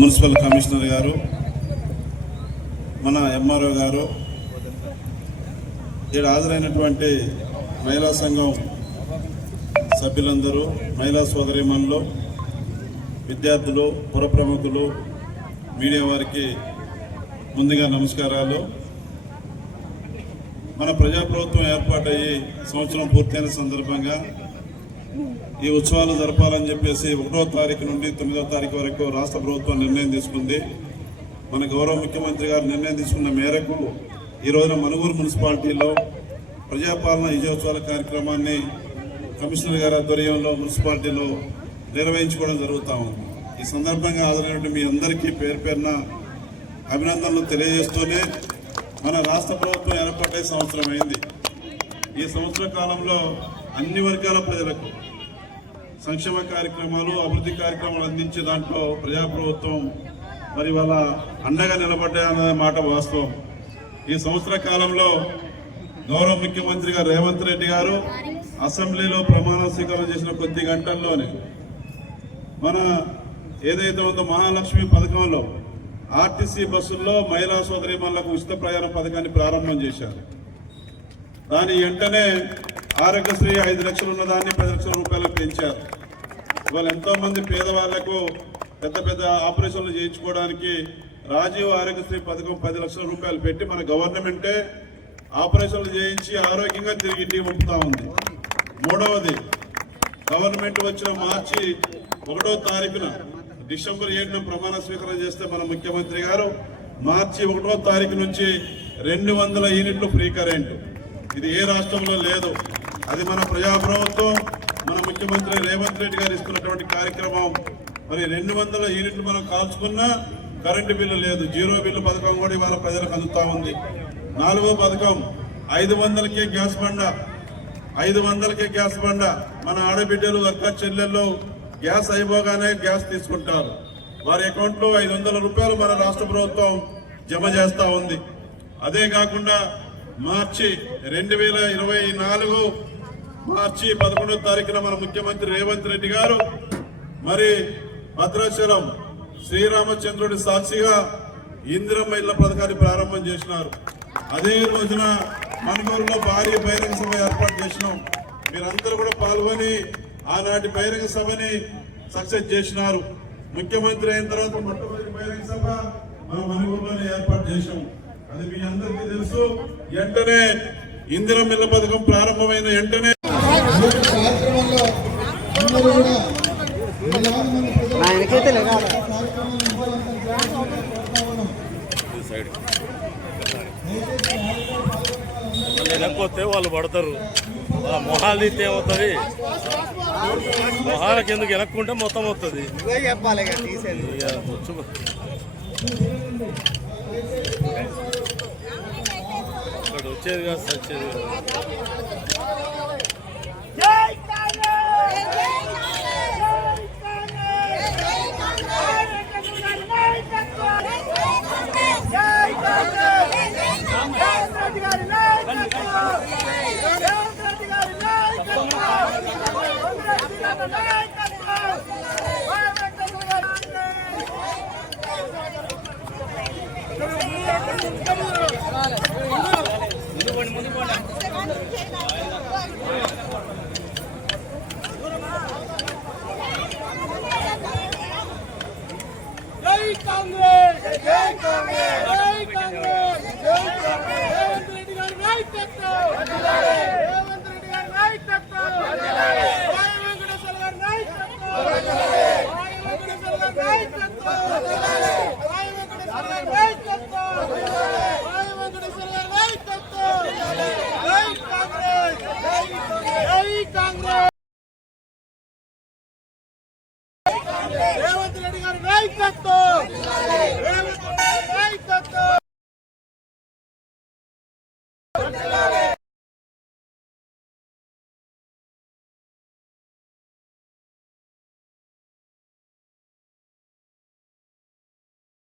Municipal commissioner గారు, మన MRO గారు, ఇక్కడ హాజరైనటువంటి మహిళా సంఘం సభ్యులందరూ, మహిళా సోదరీమణులు, విద్యార్థులు, పుర ప్రముఖులు, మీడియా వారికి ముందుగా నమస్కారాలు. మన ప్రజాప్రభుత్వం ఏర్పాటయ్యి సంవత్సరం పూర్తయిన సందర్భంగా ఈ ఉత్సవాలు జరపాలని చెప్పేసి 1వ తారీఖు నుండి 9వ తారీఖు వరకు రాష్ట్ర ప్రభుత్వం నిర్ణయం తీసుకుంది. మన గౌరవ ముఖ్యమంత్రి గారు నిర్ణయం తీసుకున్న మేరకు ఈ రోజున మనుగూరు మున్సిపాలిటీలో ప్రజాపాలన విజయోత్సవాల కార్యక్రమాన్ని కమిషనర్ గారి ఆధ్వర్యంలో మున్సిపాలిటీలో నిర్వహించుకోవడం జరుగుతూ ఉంది. ఈ సందర్భంగా హాజరైనటువంటి మీ అందరికీ పేరు పేరున అభినందనలు తెలియజేస్తూనే, మన రాష్ట్ర ప్రభుత్వం ఏర్పాటై సంవత్సరం అయింది. ఈ సంవత్సర కాలంలో అన్ని వర్గాల ప్రజలకు సంక్షేమ కార్యక్రమాలు, అభివృద్ధి కార్యక్రమాలు అందించే దాంట్లో ప్రజాప్రభుత్వం మరి వాళ్ళ అండగా నిలబడ్డాయన్న మాట వాస్తవం. ఈ సంవత్సర కాలంలో గౌరవ ముఖ్యమంత్రి గారు రేవంత్ రెడ్డి గారు అసెంబ్లీలో ప్రమాణ స్వీకారం చేసిన కొద్ది గంటల్లోనే మన ఏదైతే ఉందో మహాలక్ష్మి పథకంలో ఆర్టీసీ బస్సుల్లో మహిళా సోదరీమణులకు ఉచిత ప్రయాణ పథకాన్ని ప్రారంభం చేశారు. దాని వెంటనే ఆరోగ్యశ్రీ 5 లక్షలు ఉన్న దాన్ని 10 లక్షల రూపాయలకు పెంచారు. ఇవాళ ఎంతో మంది పేదవాళ్లకు పెద్ద పెద్ద ఆపరేషన్లు చేయించుకోవడానికి రాజీవ్ ఆరోగ్యశ్రీ పథకం 10 లక్షల రూపాయలు పెట్టి మన గవర్నమెంటే ఆపరేషన్లు చేయించి ఆరోగ్యంగా తిరిగి ఇంటికి పంపుతా ఉంది. మూడవది, గవర్నమెంట్ వచ్చిన మార్చి 1వ తారీఖున డిసెంబర్ 7న ప్రమాణ స్వీకారం చేస్తే మన ముఖ్యమంత్రి గారు మార్చి 1వ తారీఖు నుంచి 200 యూనిట్లు ఫ్రీ కరెంట్. ఇది ఏ రాష్ట్రంలో లేదు. అది మన ప్రజాప్రభుత్వం, మన ముఖ్యమంత్రి రేవంత్ రెడ్డి గారు ఇస్తున్నటువంటి కార్యక్రమం. మరి 200 యూనిట్లు మనం కాల్చుకున్నా కరెంటు బిల్లు లేదు. 0 బిల్లు పథకం కూడా ఇవాళ ప్రజలకు అందుతా ఉంది. 4వ పథకం 500కే గ్యాస్ బండ. 500కే గ్యాస్ బండ. మన ఆడబిడ్డలు, అక్క చెల్లెళ్ళు గ్యాస్ అయిపోగానే గ్యాస్ తీసుకుంటారు. వారి అకౌంట్లో 500 రూపాయలు మన రాష్ట్ర ప్రభుత్వం జమ చేస్తా ఉంది. అదే కాకుండా మార్చి 2024 మార్చి 11వ తారీఖున మన ముఖ్యమంత్రి రేవంత్ రెడ్డి గారు మరి భద్రాచలం శ్రీరామచంద్రుడి సాక్షిగా ఇందిరమ్మ ఇళ్ల పథకాన్ని ప్రారంభం చేసినారు. అదే రోజున మనుగూరులో భారీ బహిరంగ సభ ఏర్పాటు చేసినాం. మీరందరూ కూడా పాల్గొని ఆనాటి బహిరంగ సభని సక్సెస్ చేసినారు. ముఖ్యమంత్రి అయిన తర్వాత మొట్టమొదటి బహిరంగ సభ మన మనుగూరులోనే ఏర్పాటు చేశాం. అది మీ అందరికీ తెలుసు. వెంటనే ఇందిరమ్మ ఇళ్ల పథకం ప్రారంభమైన వెంటనే వెనక్కొస్తే వాళ్ళు పడతారు. మొహాలు తీస్తే ఏమవుతుంది? మొహాలకి ఎందుకు వెనక్కుంటే మొత్తం వస్తుంది. ఇక్కడ వచ్చేది కాదు, సచ్చేది కాదు. Come on.